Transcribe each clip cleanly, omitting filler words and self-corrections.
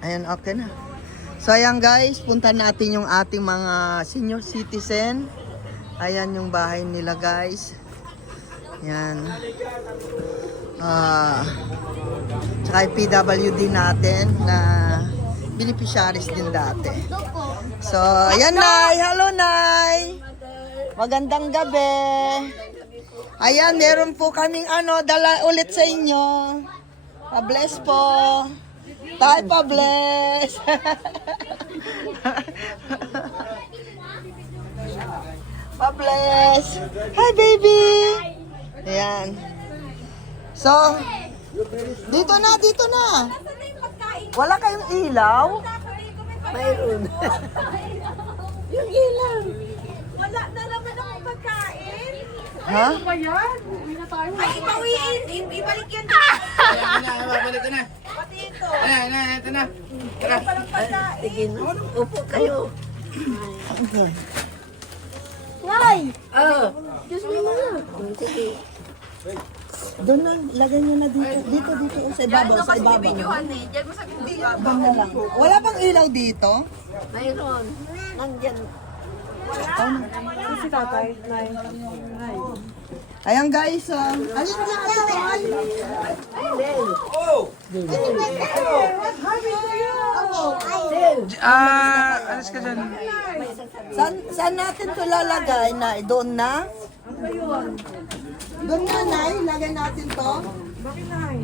Ayan, okay na. So ayan guys, punta natin yung ating mga senior citizen. Ayan yung bahay nila guys. Ayan. Tsaka yung PWD natin na beneficiaries din dati. So ayan Nay, hello Nay. Magandang gabi. Ayan, meron po kaming dala ulit sa inyo. Pa-bless po. Tayo pa-bless. Pa-bless. Hi, baby. Ayan. So, dito na. Wala kayong ilaw? Mayroon. Yung ilang. Wala na naman akong pagkain. Ha? Ano ba yan? Uwi na tayo. Ay, ipawiin. Ibalik yan. Balik ka na. Pati ito. Ito na. Wala palang pagkain. Upo kayo. Why? Diyos mo muna. Sige. Doon na, lagay nyo na dito. Dito, sa ibabaw, sa ibabaw. Diyan mo sa Doon na lang. Wala pang ilaw dito? Mayroon. Nandyan. Si tatay. Ayan guys, alin na kayo, ay. Alis ka dyan. Saan natin to lalagay na? Doon na? Doon na, Nay. Lagay natin to. Bakit nay?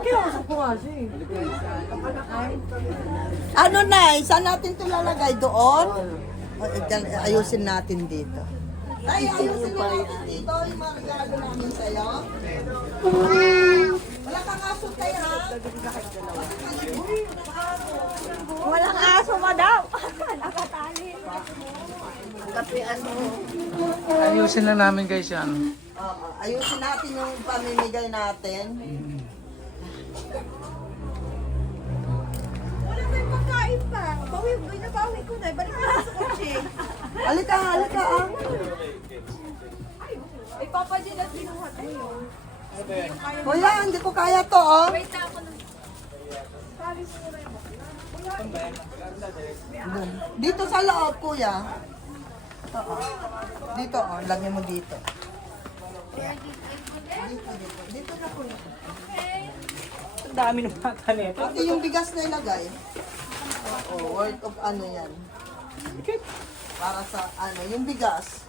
Kinausap ko nga siya eh. Ano, Nay? Saan natin to lalagay? Doon? Ayusin natin dito. Ay, ayusin na natin dito yung mga regalo namin sa'yo. Wala kang aso tayo, ha? Walang aso mo daw. Nakatali. Kapian mo. Ayusin lang namin guys yan. Ayusin natin yung pamimigay natin. Wala tayong pagkain pa. Nabawi ko na. Balik na sa kotse. Halika, ah. Ay, Papa Jin at binuhat mo yun. Kuya, hindi ko kaya to, oh. Wait na ako ng... Salis mo na yung Dito sa loob, kuya. Oo. Dito, oh. Lagyan mo dito. Yan. Dito na, kuya. Ang dami ng bata nito. Pati yung bigas na ilagay. Oo, worth of ano yan. Para sa yung bigas.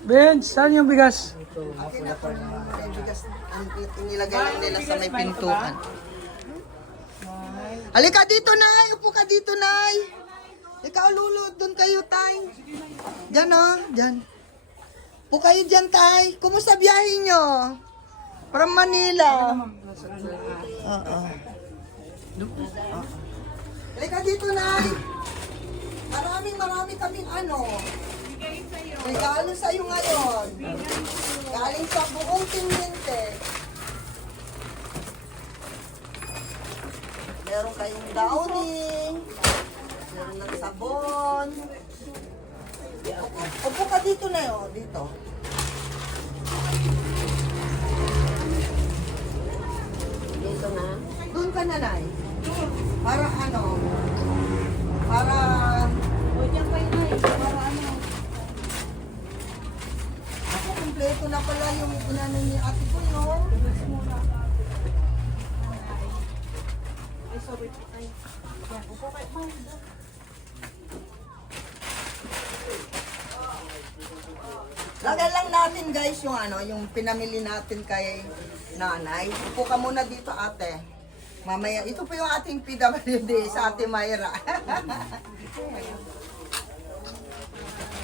Benj, saan yung bigas? Akin na po yung bigas. Inilagay lang nila sa may pintuan. Halika dito, Nay! Upo ka dito, Nay! Ikaw, Lulu, doon kayo, Tay. Diyan, oh. Diyan. Upo kayo dyan, Tay. Kumusta biyahe nyo? From Manila. Oo. Halika dito, Nay. Marami kaming regalo sa'yo ngayon. Galing sa buong Tiniente. Meron kayong downing. Meron ng sabon. Upo ka dito na yun. Dito. Dito na. Doon ka na, Nay. Para para... Ako, kompleto na pala yung inano ni ate ko, no? Ay, sorry. Ay, yan. Upo kayo. Lagyan lang natin guys yung yung pinamili natin kay nanay. Upo ka muna dito, ate. Mamaya, ito po yung ating PWD sa ate Mayra.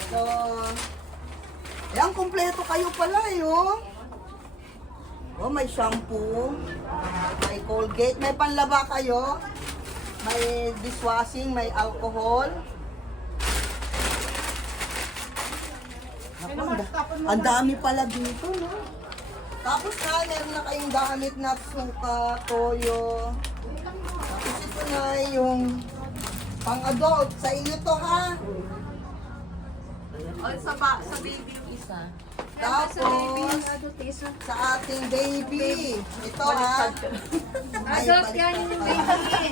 So, yan, kumpleto kayo pala, oh. Oh, may shampoo, may Colgate, may panlaba kayo, may dishwashing, may alcohol. Ang dami pala dito, no? Tapos meron na kayong gamit na suka, toyo. Tapos ito na yung pang-adult. Sa inyo to, ha? Sa baby yung isa. Tapos, Adult isa. sa ating baby. Ito ha. Ay, Adult balik- yan yung baby.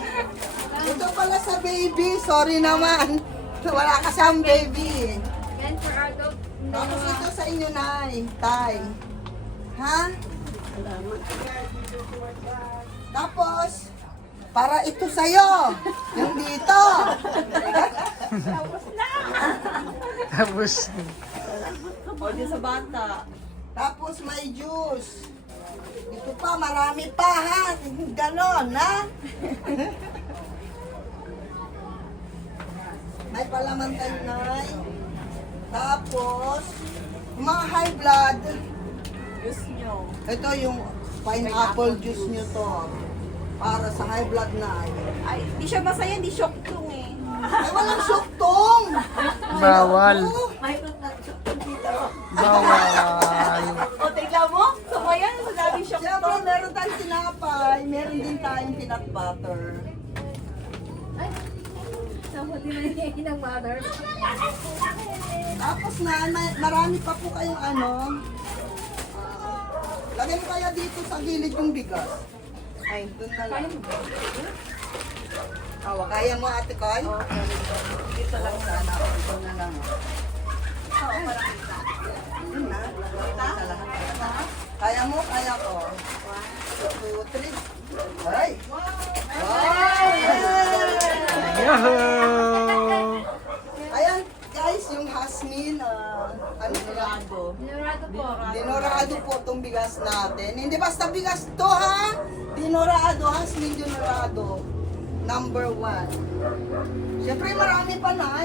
Ito pala sa baby. Sorry naman. Wala ka siyang baby. Yan for adult. Tapos ito sa inyo, Nay. Tay. Ha? Tapos, para ito sa'yo. Yung dito. Tapos, O, di sa bata. Tapos may juice. Ito pa, marami pa ha. Ganon, ha? May palaman tayo, Nay. Tapos, yung mga high blood. Juice nyo. Ito yung pineapple juice nyo to. Para sa high blood na. Ay, di siya masaya, di shock tong eh. Ay, walang suktong! bawal. Oh, Bawal. O, tignan mo. Sumaya, sa dami shock siyempre, meron tayong tinapay. Meron din tayong peanut butter. Tapos din na ng mother. Tapos na, marami pa po kayong ano. Lagay mo kaya dito sa gilid yung bigas. Ay, doon na lang. Awa, kaya mo ate Koy? Dito lang sana. O, doon na lang. Yun na. Sa lahat. Kaya mo, kaya ko. 1, 2, 3. Ay! Wow! Yahoo! Ayan, guys, yung hasmin, ano nilado? Dinurado po. Dinorado po itong bigas natin. Hindi basta bigas to ha. Dinorado, hasmin dinorado. Number 1. Siyempre marami pa na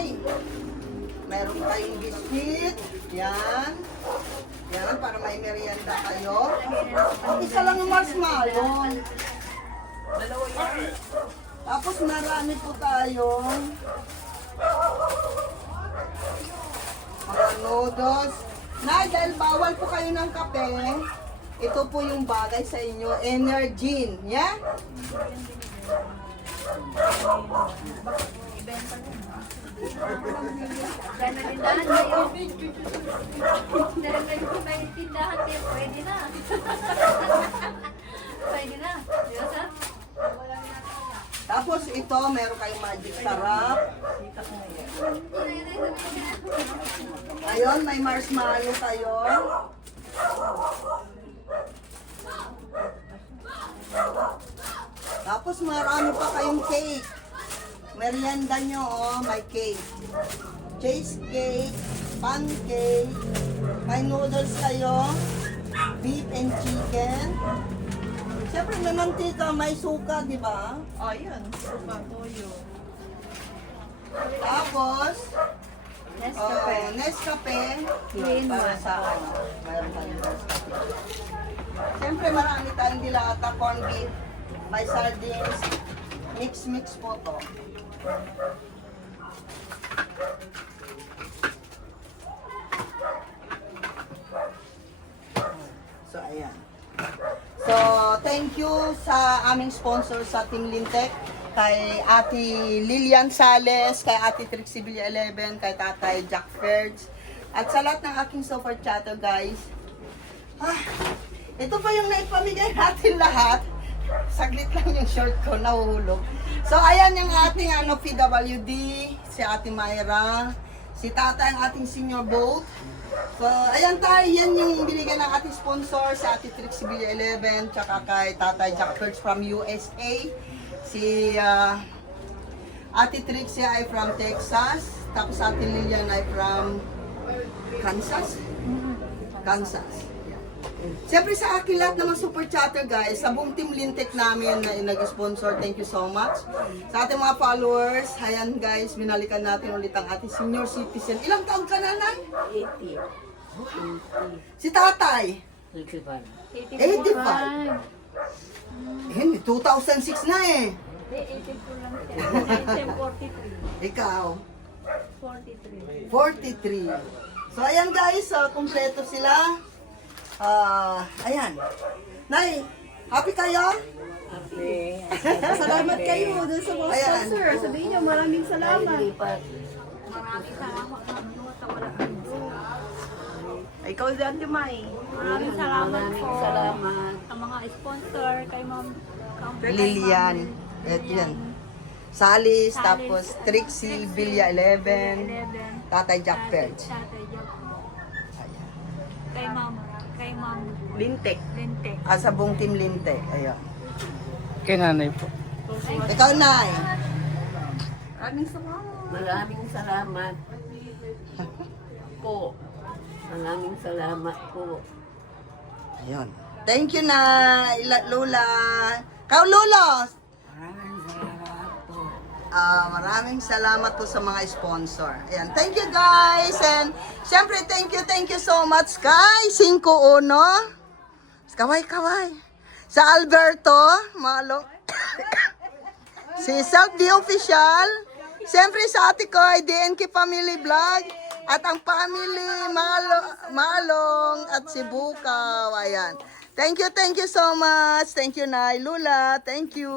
Meron tayong biscuit. Yan. Yan, para may merienda kayo. Isa lang yung marshmallow. Dalawa yan. Tapos marami po tayong mga noodles. Na, dahil bawal po kayo ng kape, ito po yung bagay sa inyo, Energin. Yeah? Gano'n din dahan kayo. Dalagan ko may tindahan kayo. Pwede na. Pwede na. Yes, ha? Tapos ito, meron kayong magic sarap. Ayun, may marshmallow kayo. Tapos marami pa kayong cake. Merienda nyo, oh, may cake. Cheesecake, pancake, may noodles kayo, beef and chicken. Siyempre may mantika, may suka, di ba? Oh, yun. Toyo. Tapos, Nescafe. Nescafe. Plain Para one. sa ano, mayroon tayong Nescafe. Siyempre marami tayong dilata, corn beef, may sardines, mix po to. So, ayan. So, thank you sa aming sponsor sa Team Lintec, kay Ate Lilian Sales, kay Ate Trixie Villa 11, kay Tatay Jack Ferds, at sa lahat ng aking super chatter, guys. Ito pa yung naipamigay natin lahat. Saglit lang yung short ko, nahuhulog. So, ayan yung ating PWD, si Ate Myra, si Tatay ang ating senior boat. So, ayan tayo, yan yung binigay ng ating sponsor, si Ate Trixie Villa 11, tsaka kay Tatay Jack Perch from USA. Si Ate Trixie ay from Texas, tapos Ate Lilian ay from Kansas. Siyempre sa akin lahat naman super chatter guys, sa buong Team Lintec namin na nag-sponsor, thank you so much. Sa ating mga followers, ayan guys, binalikan natin ulit ang ating senior citizen. Ilang taon ka na, Nay? 80. Si Tatay? 85. 85. Hindi, 2006 na eh. 84 lang siya. 43. Ikaw? 43. 43. So ayan guys, kompleto sila. Ayan. Nay, happy kayo? Happy. Salamat kayo dun sa mga Ayan. sponsor. Sabihin niyo, maraming salamat. Lipat. Maraming salamat. Ikaw dyan, Dimay. Maraming salamat po Salamat. sa mga sponsor, kay Ma'am Lilian. Ito yan. Salis, tapos Trixie, Villa 11, 11. Tatay Jack Perch. Tatay Jack. Ayan. Kay Ma'am Lintek. Lente. Sa buong team Linte. Ayun. Kay nanay po. Ikaw, Nay. Maraming salamat po. Maraming salamat po. Ayun. Thank you, Nay. Lola. Ikaw, Lolo. Maraming salamat po. Maraming salamat po sa mga sponsor. Ayan. Thank you, guys. And, syempre, thank you so much kay 5-1. Kaway. Sa Alberto, Malo. Si Self the Official. Siyempre sa ate ko ay DNK Family Vlog. At ang family Malong at si Bukaw. Ayan. Thank you so much. Thank you, Nay. Lula. Thank you.